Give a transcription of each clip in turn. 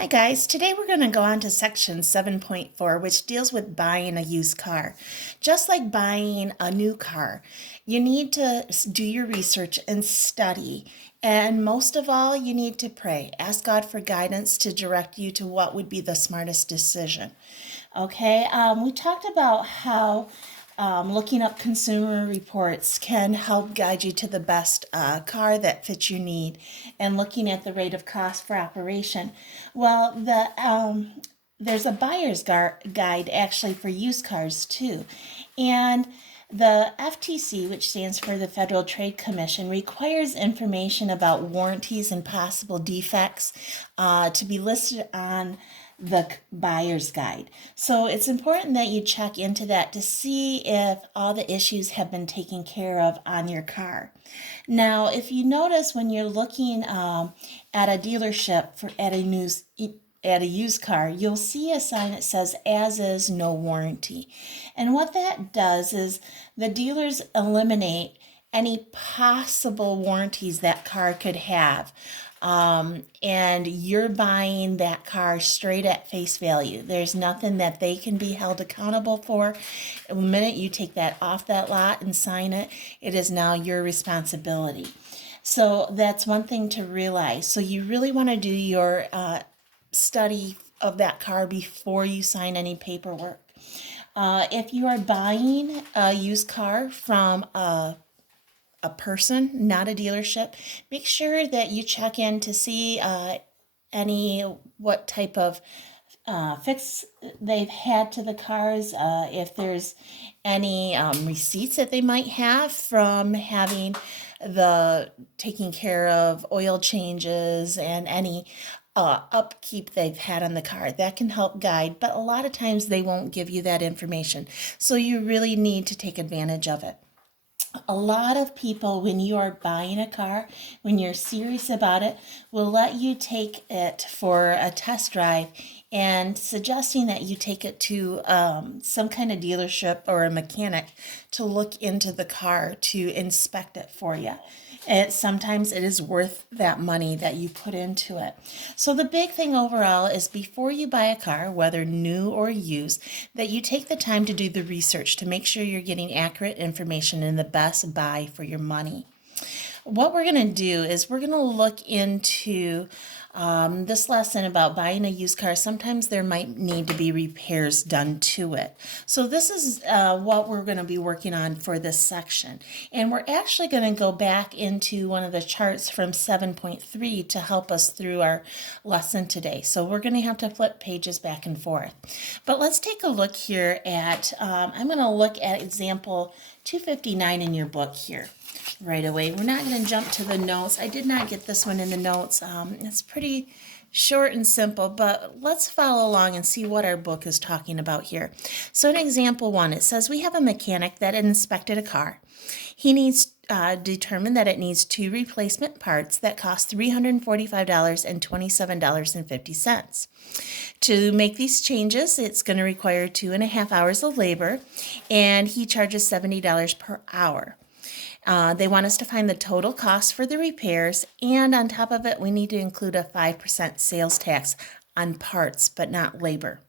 Hi guys, today we're going to go on to section 7.4, which deals with buying a used car. Just like buying a new car, you need to do your research and study. And most of all, you need to pray. Ask God for guidance to direct you to what would be the smartest decision. Okay, we talked about how looking up consumer reports can help guide you to the best car that fits your need, and looking at the rate of cost for operation. Well, there's a buyer's guide actually for used cars too, and the FTC, which stands for the Federal Trade Commission, requires information about warranties and possible defects to be listed on the buyer's guide. So it's important that you check into that to see if all the issues have been taken care of on your car. Now, if you notice when you're looking at a dealership at a used car, you'll see a sign that says "as is, no warranty." And what that does is the dealers eliminate any possible warranties that car could have. And you're buying that car straight at face value. There's nothing that they can be held accountable for. The minute you take that off that lot and sign it, it is now your responsibility. So that's one thing to realize. So you really want to do your study of that car before you sign any paperwork. If you are buying a used car from a person, not a dealership, make sure that you check in to see what type of fix they've had to the cars, if there's any receipts that they might have from having the taking care of oil changes and any upkeep they've had on the car. That can help guide, but a lot of times they won't give you that information. So you really need to take advantage of it. A lot of people, when you are buying a car, when you're serious about it, will let you take it for a test drive and suggesting that you take it to some kind of dealership or a mechanic to look into the car to inspect it for you. And sometimes it is worth that money that you put into it. So the big thing overall is before you buy a car, whether new or used, that you take the time to do the research to make sure you're getting accurate information and the best buy for your money. What we're going to do is we're going to look into this lesson about buying a used car. Sometimes there might need to be repairs done to it. So this is what we're going to be working on for this section. And we're actually going to go back into one of the charts from 7.3 to help us through our lesson today. So we're going to have to flip pages back and forth. But let's take a look here at, I'm going to look at example 259 in your book here right away. We're not going to jump to the notes. I did not get this one in the notes. It's pretty short and simple, but let's follow along and see what our book is talking about here. So in example 1, it says we have a mechanic that inspected a car. He needs determined that it needs 2 replacement parts that cost $345 and $27.50. To make these changes, it's going to require 2.5 hours of labor, and he charges $70 per hour. They want us to find the total cost for the repairs, and on top of it, we need to include a 5% sales tax on parts, but not labor.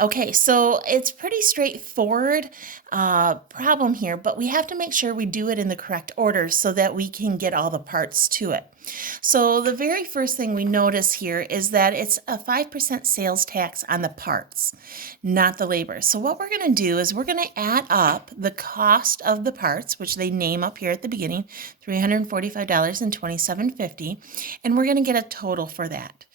Okay, so it's pretty straightforward problem here, but we have to make sure we do it in the correct order so that we can get all the parts to it. So the very first thing we notice here is that it's a 5% sales tax on the parts, not the labor. So what we're going to do is we're going to add up the cost of the parts, which they name up here at the beginning, $345 and $27.50, and we're going to get a total for that.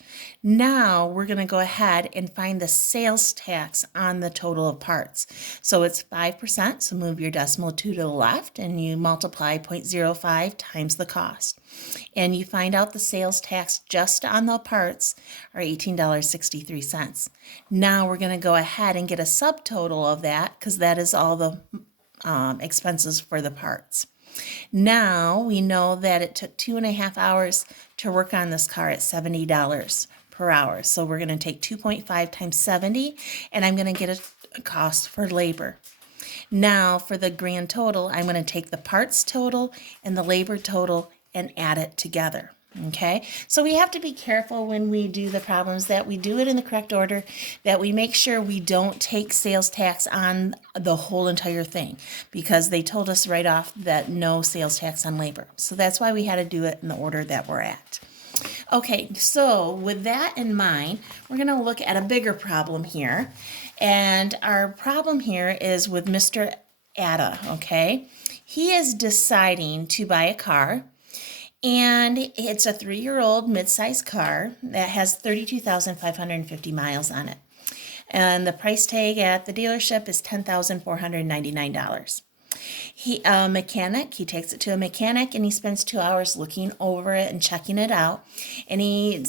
Now we're going to go ahead and find the sales tax on the total of parts. So it's 5%, so move your decimal 2 to the left and you multiply 0.05 times the cost. And you find out the sales tax just on the parts are $18.63. Now we're going to go ahead and get a subtotal of that because that is all the expenses for the parts. Now we know that it took 2.5 hours to work on this car at $70 per hour. So we're going to take 2.5 times 70, and I'm going to get a cost for labor. Now for the grand total, I'm going to take the parts total and the labor total and add it together. Okay, so we have to be careful when we do the problems that we do it in the correct order, that we make sure we don't take sales tax on the whole entire thing, because they told us right off that no sales tax on labor. So that's why we had to do it in the order that we're at. Okay, so with that in mind, we're going to look at a bigger problem here. And our problem here is with Mr. Atta, okay? He is deciding to buy a car, and it's a 3-year-old mid-sized car that has 32,550 miles on it. And the price tag at the dealership is $10,499. He takes it to a mechanic, and he spends 2 hours looking over it and checking it out. And he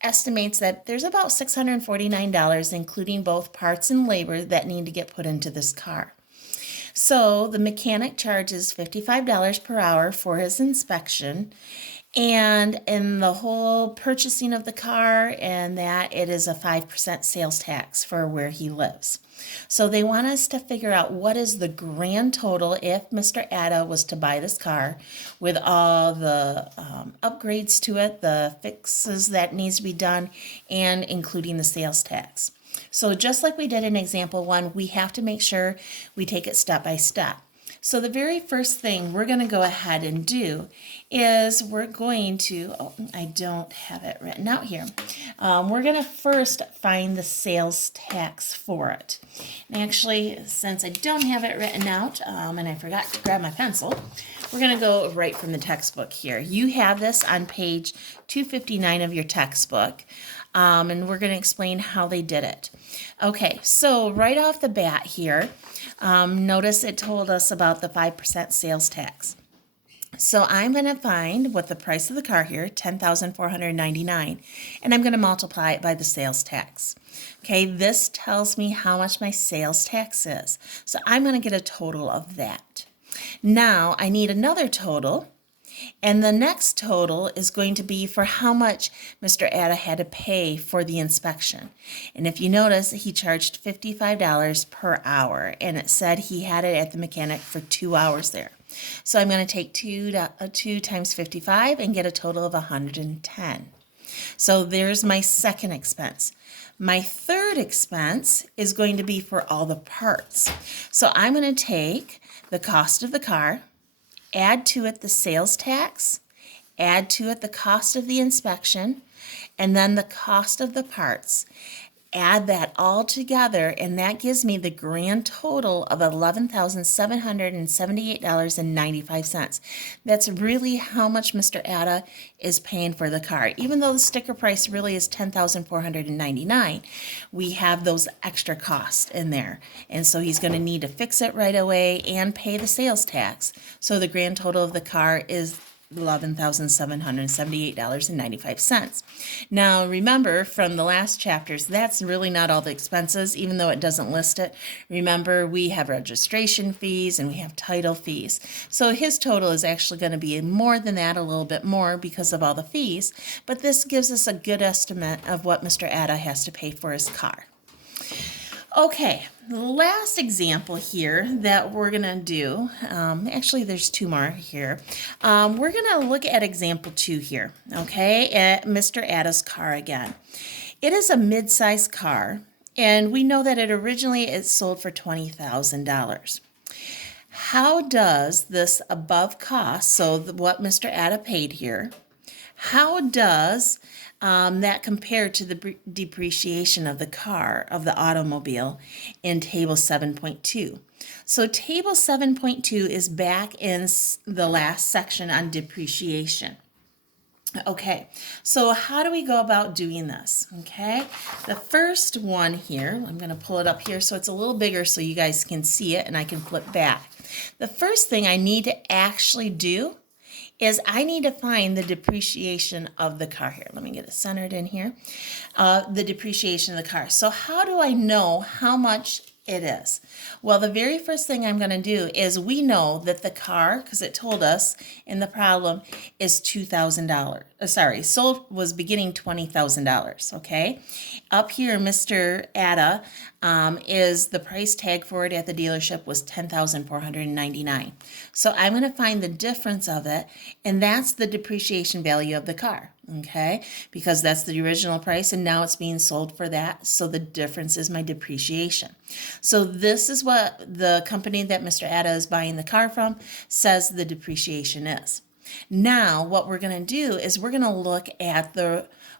estimates that there's about $649, including both parts and labor, that need to get put into this car. So the mechanic charges $55 per hour for his inspection, and in the whole purchasing of the car, and that it is a 5% sales tax for where he lives. So they want us to figure out what is the grand total if Mr. Atta was to buy this car with all the upgrades to it, the fixes that needs to be done, and including the sales tax. So just like we did in example 1, we have to make sure we take it step by step. So the very first thing we're going to go ahead and do is we're going to, I don't have it written out here. We're going to first find the sales tax for it. And actually, since I don't have it written out, and I forgot to grab my pencil, we're going to go right from the textbook here. You have this on page 259 of your textbook. And we're going to explain how they did it. Okay, so right off the bat here, notice it told us about the 5% sales tax. So I'm going to find what the price of the car here, $10,499, and I'm going to multiply it by the sales tax. Okay, this tells me how much my sales tax is. So I'm going to get a total of that. Now I need another total. And the next total is going to be for how much Mr. Atta had to pay for the inspection. And if you notice, he charged $55 per hour, and it said he had it at the mechanic for 2 hours there. So I'm going to take 2 times 55 and get a total of 110. So there's my second expense. My third expense is going to be for all the parts. So I'm going to take the cost of the car, add to it the sales tax, add to it the cost of the inspection, and then the cost of the parts. Add that all together, and that gives me the grand total of $11,778.95. That's really how much Mr. Atta is paying for the car. Even though the sticker price really is $10,499, we have those extra costs in there. And so he's going to need to fix it right away and pay the sales tax. So the grand total of the car is $11,778.95. Now remember from the last chapters, that's really not all the expenses, even though it doesn't list it. Remember, we have registration fees and we have title fees. So his total is actually going to be more than that, a little bit more because of all the fees, but this gives us a good estimate of what Mr. Atta has to pay for his car. Okay, the last example here that we're going to do, actually there's 2 more here. We're going to look at example 2 here, okay, at Mr. Atta's car again. It is a mid-sized car, and we know that it originally is sold for $20,000. How does this above cost, so what Mr. Atta paid here, how does that compare to the depreciation of the car, of the automobile, in table 7.2? So table 7.2 is back in the last section on depreciation. Okay, so how do we go about doing this? Okay, the first one here, I'm going to pull it up here so it's a little bigger so you guys can see it and I can flip back. The first thing I need to actually do is I need to find the depreciation of the car here. Let me get it centered in here. The depreciation of the car. So how do I know how much it is? Well, the very first thing I'm going to do is we know that the car, because it told us in the problem, is $2,000, was beginning $20,000. Okay, up here, Mr. Atta, is the price tag for it at the dealership was $10,499. So I'm going to find the difference of it, and that's the depreciation value of the car. Okay, because that's the original price, and now it's being sold for that. So the difference is my depreciation. So this is what the company that Mr. Atta is buying the car from says the depreciation is. Now, what we're going to do is we're going to look at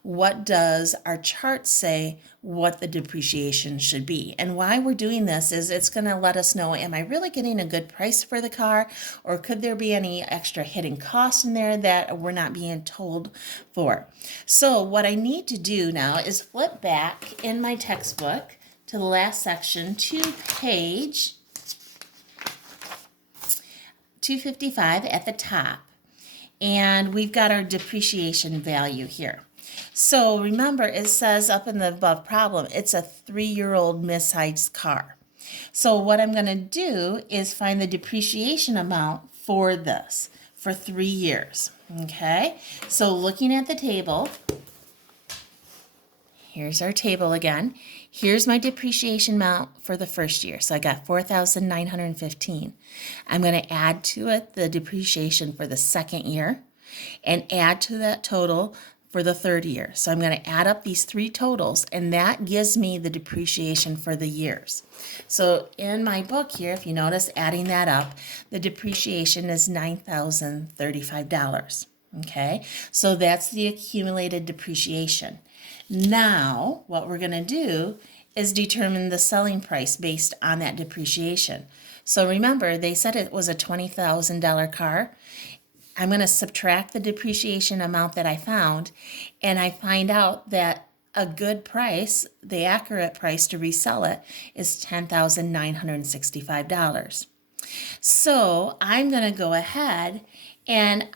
what does our chart say what the depreciation should be. And why we're doing this is it's going to let us know, am I really getting a good price for the car, or could there be any extra hidden costs in there that we're not being told for? So what I need to do now is flip back in my textbook to the last section to page 255 at the top. And we've got our depreciation value here. So remember, it says up in the above problem, it's a 3-year-old mid-sized car. So what I'm going to do is find the depreciation amount for this for 3 years. Okay, so looking at the table, here's our table again. Here's my depreciation amount for the first year. So I got $4,915. I'm going to add to it the depreciation for the second year and add to that total for the third year. So I'm going to add up these three totals, and that gives me the depreciation for the years. So in my book here, if you notice, adding that up, the depreciation is $9,035. Okay, so that's the accumulated depreciation. Now, what we're going to do is determine the selling price based on that depreciation. So remember, they said it was a $20,000 car. I'm going to subtract the depreciation amount that I found, and I find out that a good price, the accurate price to resell it, is $10,965. So I'm going to go ahead and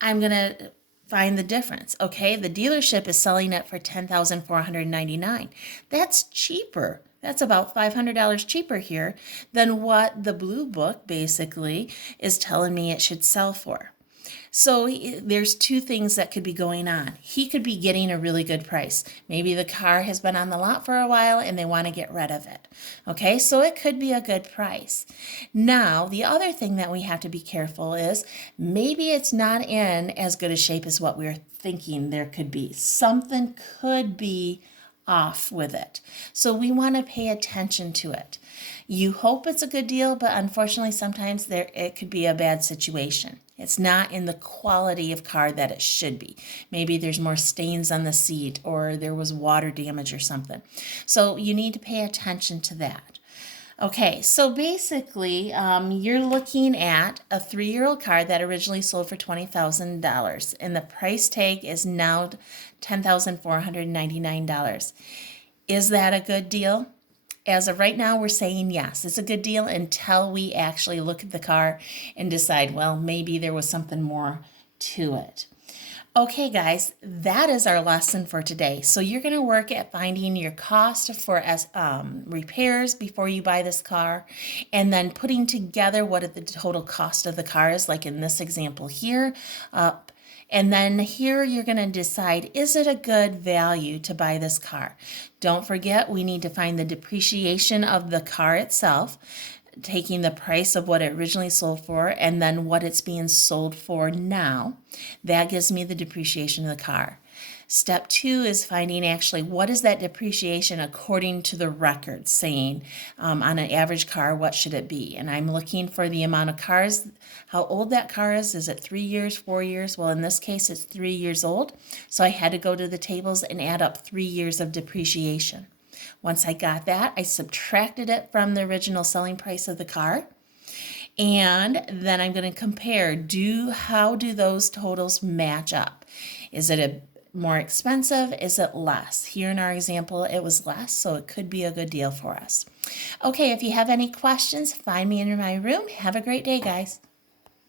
I'm going to find the difference. Okay, the dealership is selling it for $10,499. That's cheaper. That's about $500 cheaper here than what the Blue Book basically is telling me it should sell for. So there's two things that could be going on. He could be getting a really good price. Maybe the car has been on the lot for a while and they want to get rid of it. Okay, so it could be a good price. Now, the other thing that we have to be careful is maybe it's not in as good a shape as what we're thinking there could be. Something could be off with it. So we want to pay attention to it. You hope it's a good deal, but unfortunately sometimes it could be a bad situation. It's not in the quality of car that it should be. Maybe there's more stains on the seat, or there was water damage or something. So you need to pay attention to that. Okay, so basically you're looking at a 3-year-old car that originally sold for $20,000, and the price tag is now $10,499. Is that a good deal? As of right now, we're saying yes, it's a good deal until we actually look at the car and decide, well, maybe there was something more to it. Okay, guys, that is our lesson for today. So you're going to work at finding your cost for repairs before you buy this car, and then putting together what the total cost of the car is, like in this example here. And then here you're going to decide, is it a good value to buy this car? Don't forget, we need to find the depreciation of the car itself, taking the price of what it originally sold for and then what it's being sold for now. That gives me the depreciation of the car. Step 2 is finding actually what is that depreciation according to the record saying on an average car, what should it be? And I'm looking for the amount of cars, how old that car is. Is it 3 years, 4 years? Well, in this case, it's 3 years old. So I had to go to the tables and add up 3 years of depreciation. Once I got that, I subtracted it from the original selling price of the car. And then I'm going to compare, how do those totals match up? Is it more expensive? Is it less? Here in our example, it was less, so it could be a good deal for us. Okay, if you have any questions, find me in my room. Have a great day, guys.